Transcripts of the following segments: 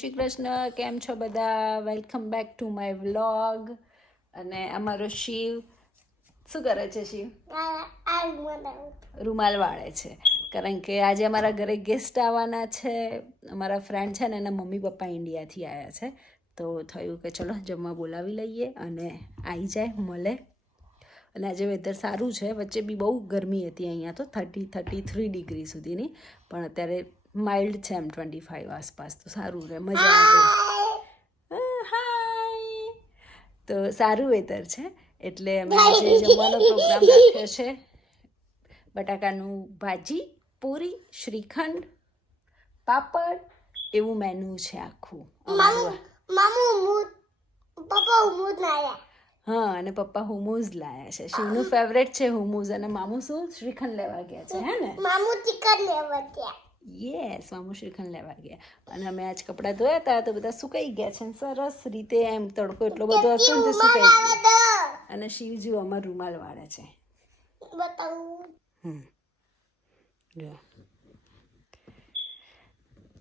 શ્રી કૃષ્ણ કેમ છો બધા? Welcome back to my vlog અને અમારો શિવ, શું કરે છે શિવ? રૂમાલ વાળે છે. કારણ કે આજે અમારા ઘરે ગેસ્ટ આવવાના છે. અમારા ફ્રેન્ડ છે ને એના મમ્મી પપ્પા ઇન્ડિયાથી આવ્યા છે. તો થયું કે ચલો જમવા બોલાવી લઈએ અને આવી જાય, મળે. અને આજે વેધર સારું છે. વચ્ચે બી બહુ ગરમી હતી અહીંયા તો થર્ટી થર્ટી થ્રી ડિગ્રી સુધીની. પણ અત્યારે માઇલ્ડ છે એમ ટ્વેન્ટી ફાઇવ આસપાસ તો સારું રહે મજા આવે. હાય તો સારું વેધર છે એટલે અમે આજે જમવાનો પ્રોગ્રામ રાખ્યો છે. બટાકાનું ભાજી પૂરી શ્રીખંડ પાપડ એવું મેનુ છે આખું. હા અને પપ્પા હુમુઝ લાયા છે. શિવનું ફેવરેટ છે હુમુઝ અને મામુ શું? શ્રીખંડ લેવા ગયા છે હે ને? મામુ ચિકન લેવા ગયા. યસ મામુ શ્રીખંડ લેવા ગયા. અને અમે આજ કપડાં ધોયા હતા તો બધા સુકાઈ ગયા છે સરસ રીતે એમ તડકો એટલો બધો હતો ને તે સુકાઈ ગયો. અને શિવજી અમાર રૂમાલ વાળે છે. જો.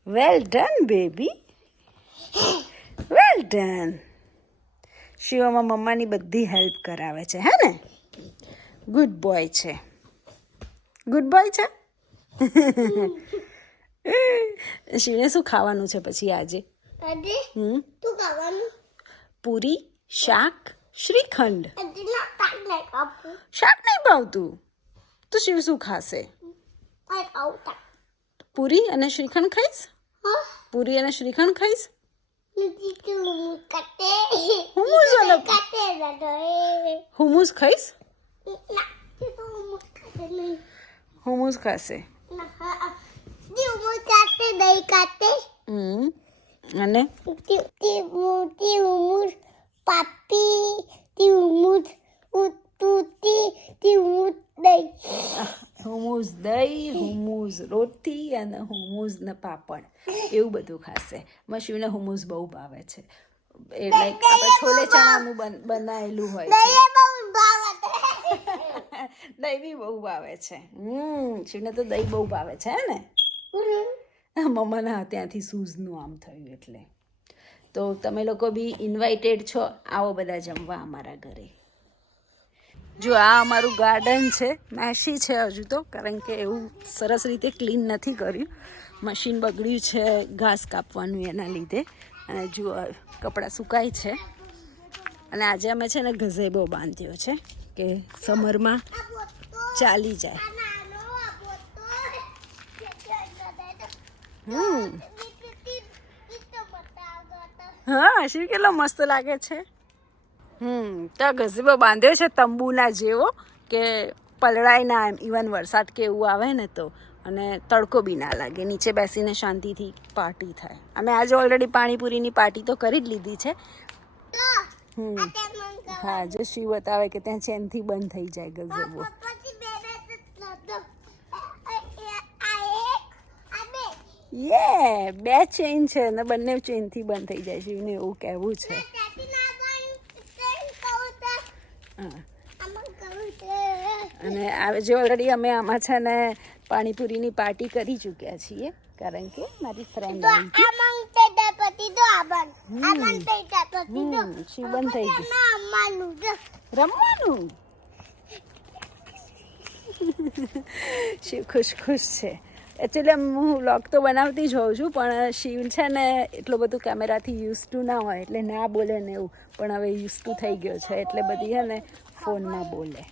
Well done baby well done શિવમાં મમ્માની બધી હેલ્પ કરાવે છે હે ને? ગુડ બોય છે. ગુડ બોય છે? શિવને શું ખાવાનું છે પછી આજે? હમ? તું ખાવાનું? પૂરી શાક શ્રીખંડ. શાક નહીં ભાવતું? તો શિવ શું ખાશે? પૂરી અને શ્રીખંડ ખાઈશ? પૂરી અને શ્રીખંડ ખાઈશ? હુમુસ ખાઈશ? હુમુસ ખાશે. અને? મોટી ઉમુર પાપી તી ઉમુર ઉતુતી તી ઉમુર દહીં. હુમુઝ રોટી અને હુમુઝ ને પાપડ. એવું બધું ખાશે. મશીને હુમુઝ બહુ ભાવે છે. એ લાઈક આપણે છોલે ચણાનું બનાવેલું હોય છે. દહીં બી બહુ ભાવે છે. હમ. શિવને તો દહીં બહુ ભાવે છે ને? મમ્માના ત્યાંથી સૂઝનું આમ થયું એટલે. તો તમે લોકો બી ઇન્વાઇટેડ છો, આવો બધા જમવા અમારા ઘરે. જો આ અમારું ગાર્ડન છે મેસી છે હજુ તો, કારણ કે એવું સરસ રીતે ક્લીન નથી કર્યું. મશીન બગડ્યું છે, ઘાસ કાપવાનું એના લીધે. અને જુઓ કપડાં સુકાય છે. અને આજે અમે છે ને ગઝેબો બાંધ્યો છે, કે સમરમાં ચાલી જાય. હા શિવ કેટલો મસ્ત લાગે છે. હમ તો ગઝેબો બાંધ્યો છે તંબુના જેવો કે પલળાય ના એમ. ઇવન વરસાદ કે એવું આવે ને તો. અને તડકો બી ના લાગે. નીચે બેસીને શાંતિથી પાર્ટી થાય. અમે આજે ઓલરેડી પાણીપુરીની પાર્ટી તો કરી જ લીધી છે. હમ. હા જો શિવ બતાવે કે ત્યાં ચેનથી બંધ થઈ જાય ગઝેબો યે બે ચેન છે અને બંને ચેનથી બંધ થઈ જાય શિવને એવું કહેવું છે. અને જે ઓલરેડી અમે આમાં છે ને પાણીપુરીની પાર્ટી કરી ચૂક્યા છીએ. કારણ કે મારી ફ્રેન્ડ શિવન શિવ બંધ થઈ ગયું રમવાનું શિવ ખુશ ખુશ છે. એકચ્યુઅલી હું વ્લોગ તો બનાવતી જ હોઉં છું, પણ શિવ છે ને એટલું બધું કેમેરાથી યુઝ ટુ ના હોય, એટલે ના બોલે ને એવું. પણ હવે યુઝ ટુ થઈ ગયો છે, એટલે બધી છે ને ફોનમાં બોલે.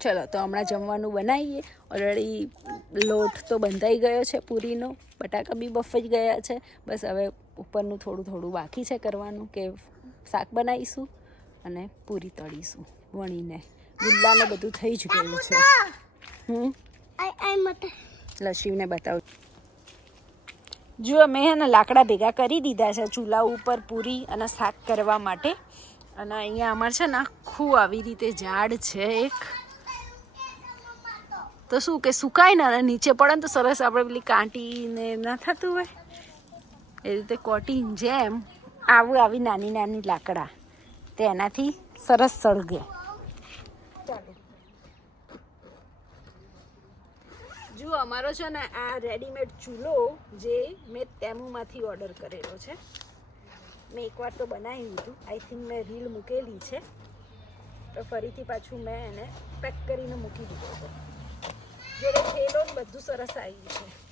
ચલો, તો હમણાં જમવાનું બનાવીએ. ઓલરેડી લોટ તો બંધાઈ ગયો છે પૂરીનો, બટાકા બી બફાઈ ગયા છે. બસ હવે ઉપરનું થોડું થોડું બાકી છે કરવાનું કે શાક બનાવીશું અને પૂરી તળીશું વણીને. ગુલ્લાને બધું થઈ જ ગયું છે. હમ. લશીવને બતાવું. જુઓ મેં હે ને લાકડા ભેગા કરી દીધા છે ચૂલા ઉપર પૂરી અને શાક કરવા માટે. અને અહીંયા અમારે છે ને આખું આવી રીતે ઝાડ છે એક. તો શું કે સુકાય ને નીચે પડે ને તો સરસ આપણે પેલી કાંટીને ના થતું હોય. એ રીતે કોટીન જેમ આવું આવી નાની નાની લાકડા. તે એનાથી સરસ સળગે. જુઓ અમારો છે ને આ રેડીમેડ ચૂલો જે મેં તેમુમાંથી ઓર્ડર કરેલો છે. મેં એકવાર તો બનાવ્યું હતું આઈ થિંક મેં રીલ મૂકેલી છે. તો ફરીથી પાછું મેં એને પેક કરીને મૂકી દીધો હતો જોડે થેલો બધું સરસ આવી ગયું છે.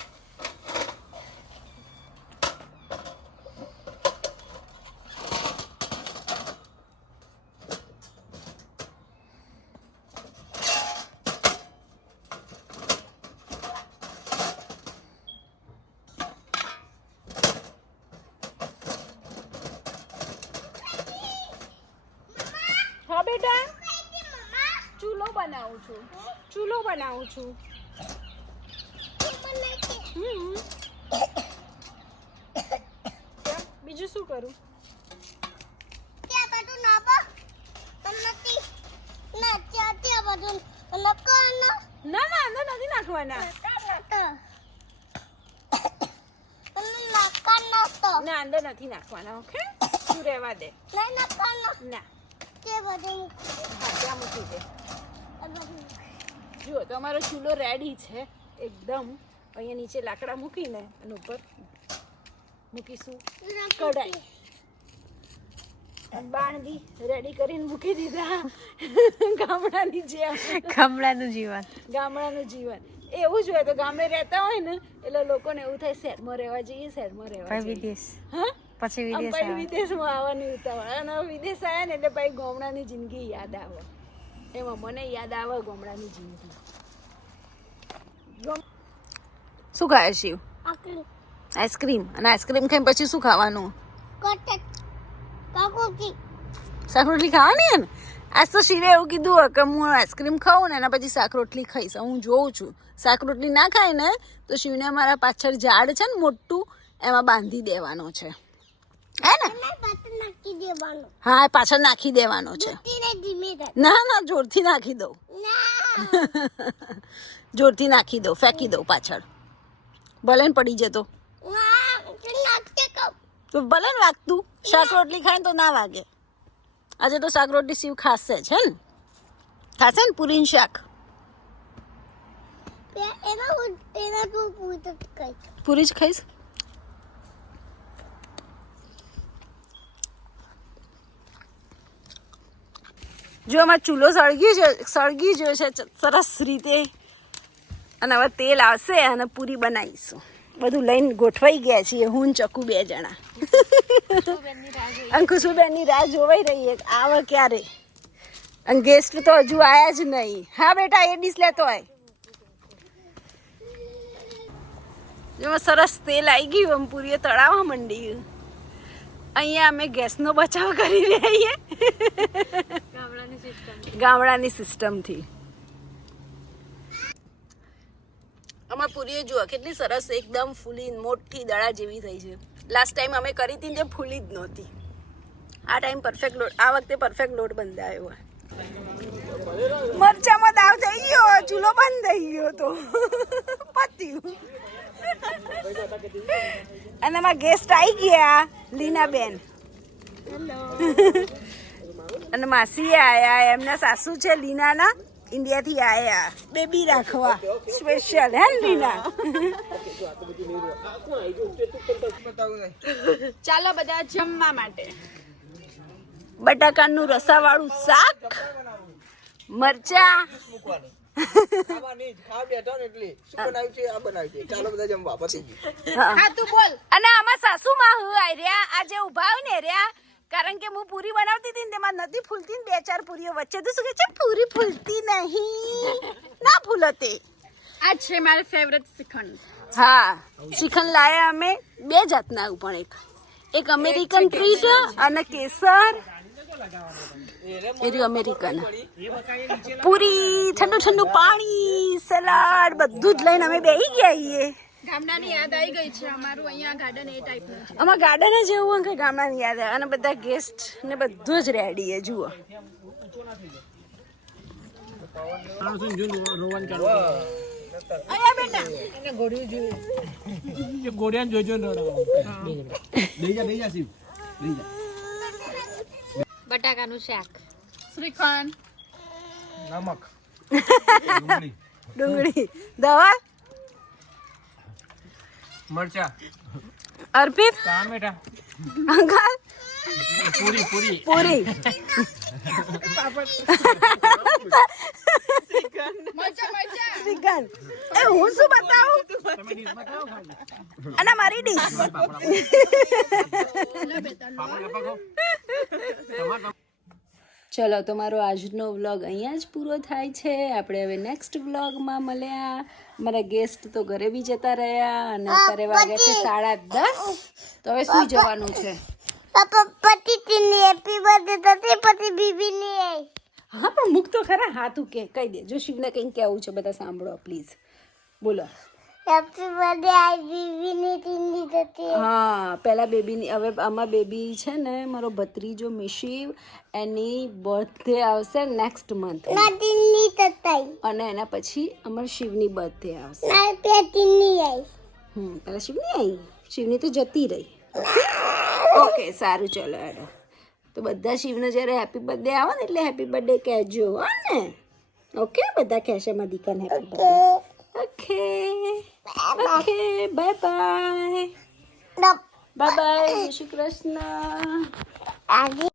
બેટા? ચૂલો બનાવું છું. ચૂલો બનાવું છું. બીજું શું કરું? ના ના અંદર નથી નાખવાના. ના અંદર નથી નાખવાના ઓકે તું રહેવા દે. ના. તે બધું હા ત્યાં મૂકી દે. જુઓ તો અમારો ચૂલો રેડી છે એકદમ. અહીંયા નીચે લાકડા મૂકીને અને ઉપર મૂકીશું કઢાઈ. અને રેડી કરીને મૂકી દીધા. ગામડાની જે ગામડાનું જીવન. ગામડાનું જીવન. એવું જ હોય તો ગામડે રહેતા હોય ને એટલે લોકોને એવું થાય શહેરમાં રહેવા જઈએ શહેરમાં રહેવા જઈએ. વિદેશ. હા? પછી વિદેશ પછી વિદેશમાં આવવાની ઉતાવળ. અને વિદેશ આવ્યા ને એટલે ભાઈ ગામડાની જિંદગી યાદ આવે. એમાં મને યાદ આવે ગામડાની જિંદગી. શું ખાય શિવ? આઈસ્ક્રીમ. અને આઈસ્ક્રીમ ખાઈ પછી શું ખાવાનું? સાકરોટલી શાક રોટલી ખાવાની હે ને? આજ તો શિરે એવું કીધું હોય કે હું આઈસ્ક્રીમ ખાઉં ને એના પછી શાક રોટલી ખાઈશ હું જોઉં છું. શાક રોટલી ના ખાય ને તો શિવને મારા પાછળ ઝાડ છે ને મોટું એમાં બાંધી દેવાનો છે. હે ને? હા પાછળ નાખી દેવાનો છે. ના ના જોરથી નાખી દઉં. જોરથી નાખી દઉં ફેંકી દઉં પાછળ. ભલે ને પડી જતો. તે ભલે ને વાગતું શાક રોટલી ખાય ને તો ના વાગે. આજે તો શાક રોટલી શિવ ખાશે છે ને? ખાશે ને પૂરીન શાક? પૂરી જ ખાઈશ? જો આમાં ચૂલો સળગી જો સળગી ગયો છે સરસ રીતે. અને હવે તેલ આવશે અને પૂરી બનાવીશું. બધું લઈને ગોઠવાઈ ગયા છીએ, હું ચકુ બે જણા. અને રાહ જોવાઈ રહી આવે ક્યારે? અને ગેસ્ટ તો હજુ આયા જ નહીં. હા બેટા, એ ડીશ લેતો હોય જેમાં સરસ તેલ આવી ગયું આમ પૂરીઓ તળાવવા માંડી અહીંયા અમે ગેસનો બચાવ કરી રહ્યા ગામડાની સિસ્ટમથી અમારા પૂરીએ જુઓ કેટલી સરસ એકદમ ફૂલી મોટી દડા જેવી થઈ છે. લાસ્ટ ટાઈમ અમે કરી હતી જે ફૂલી જ નહોતી. આ ટાઈમ પરફેક્ટ લોટ આ વખતે પરફેક્ટ લોટ બંધાયો મરચામાં દાવ થઈ ગયો ચૂલો બંધ થઈ ગયો તો. પત્યું. અને એમાં ગેસ્ટ આવી ગયા લીનાબેન. અને માસી આયા એમના સાસુ છે લીનાના ઇન્ડિયાથી આયા. બેબી રાખવા સ્પેશિયલ હે ને લીના? ચાલો બધા જમવા માટે. બટાકાનું રસાવાળું શાક મરચા. ખાવાની જ. ખાવા બેઠા ને એટલે. શું બનાવ્યું છે? આ બનાવ્યું છે. ચાલો બધા જમવા પતી હા. તું બોલ. અને આમાં સાસુ માં હું આઈ રહ્યા? આજે ઊભા હોય ને રહ્યા? કારણ કે હું પૂરી બનાવતી હતી ને તેમાં નથી ફૂલતી ને બે ચાર પૂરીઓ વચ્ચે. તો શું કે છે? પૂરી ફૂલતી નહીં. ના ફૂલતે. આ છે મારું ફેવરેટ શ્રીખંડ હા. શ્રીખંડ લાયા અમે બે જાતના પણ એક. એક અમેરિકન ટ્રીટ અને કેસર. એ રહ્યું અમેરિકન. પૂરી ઠંડુ ઠંડુ પાણી સલાડ બધું જ લઈને અમે બેસી ગયા છીએ ગામડાની યાદ આવી ગઈ છે અમારું અહીંયા ગાર્ડન એ ટાઈપનું છે. ગાર્ડન જ એવું હોય કે ગામડાની યાદ આવે અને બધા ગેસ્ટ ને બધું જ રેડી છે જુઓ. બટાકાનું શાક. શ્રીખંડ. નમક. ડુંગળી. દવા? મરચા. અર્પિત? ટામેટા અંકલ પૂરી પૂરી. પૂરી. એ હું શું બતાવું? અને મારી ડીશ. ચલો તો મારો આજનો વ્લોગ અહીંયા જ પૂરો થાય છે. આપણે હવે નેક્સ્ટ વ્લોગમાં મળ્યા. મારા ગેસ્ટ તો ઘરે બી જતા રહ્યા અને અત્યારે વાગ્યા છે સાડા દસ. તો હવે સુઈ જવાનું છે? હા પણ મૂક તો ખરા હા તું કે કહી દે. જો શિવને કંઈક કહેવું છે બધા સાંભળો પ્લીઝ બોલો. હા પહેલાં બેબીની હવે આમાં બેબી છે ને મારો ભત્રીજો મિશિવ એની બર્થડે આવશે નેક્સ્ટ મંથ અને એના પછી અમાર શિવની બર્થડે આવશે. હમ પેલા શિવની આવી શિવની તો જતી રહી. ઓકે સારું ચલો હેડો. તો બધા શિવને જ્યારે હેપી બર્થડે આવે ને એટલે હેપી બર્થડે કહેજો હા ને? ઓકે બધા કહેશે મારી દીકરાને happy birthday okay okay bye bye ના બાય બાય જય શ્રી કૃષ્ણ આજે